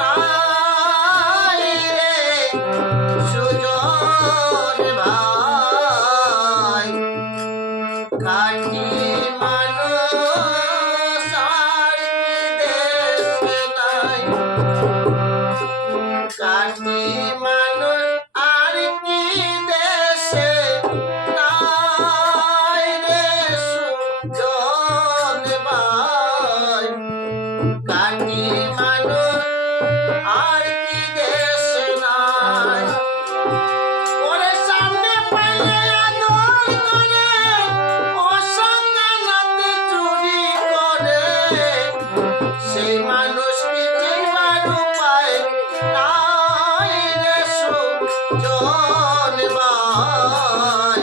নাই রে সুজন ভাই, খাঁটি মানুষ আর কি দেশে নাই, খাঁটি মানুষ আর কি দেশে নাই রে সুজন ভাই, খাঁটি মানুষ আর কি দেশে নাই। ওরে সামনে পাইলে আদর করে, অসঙ্গে নাতে চুরি করে, সেই মানুষ কি চিনবার উপায় নাই রে সুজন ভাই,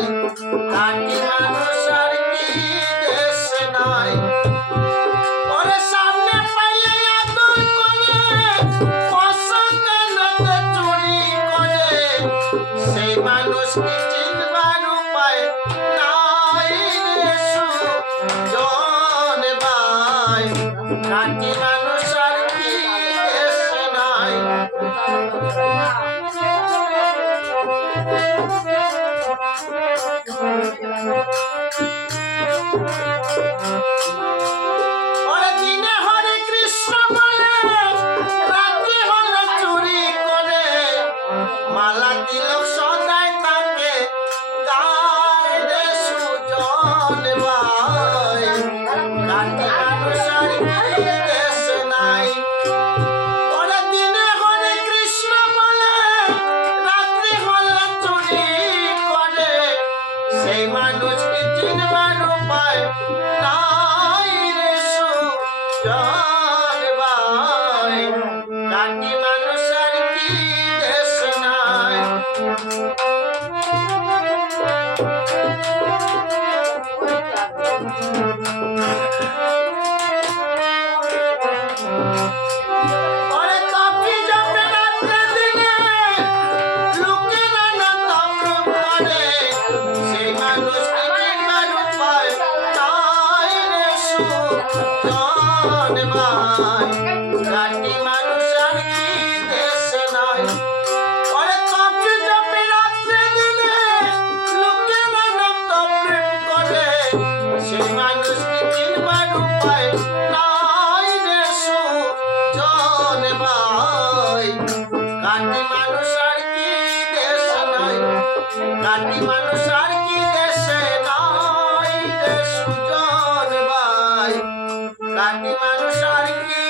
খাঁটি মানুষ আর কি দেশে নাই। ওরে সামনে পাইলে আদর করে, অসঙ্গে নাতে চুরি করে, সেই মানুষ কি চিনবার উপায় নাই রে সুজন ভাই, খাঁটি মানুষ আর কি দেশে নাই। ওরে দিনে হরে কৃষ্ণ বলে, রাত্রি হলে চুরি করে, মালা তিলক সদাই তাকে গায় রে সুজন ভাই, খাঁটি মানুষ আর কি দেশে নাই। ওরে দিনে হরে কৃষ্ণ বলে, রাত্রি হলে চুরি করে, সেই মানুষ কি চিনবার উপায় নাই রে সুজন ভাই, খাঁটি মানুষ আর কি দেশে নাই। ওরে তপি জপে রাত্রে দিনে, লোকেরা না তপ করে, সেই মানুষ কি চিনবার উপায় নাই রে সুজন ভাই, খাঁটি মানুষ আর কি দেশে নাই। ওরে তপি জপে রাত্রে দিনে, লোকেরা না তপ করে, সেই মানুষ কি চিনবার উপায় নাই রে সুজন ভাই, খাঁটি মানুষ আর কি দেশে নাই, খাঁটি মানুষ আর কি দেশে নাই রে সুজন ভাই, খাঁটি মানুষ আর কি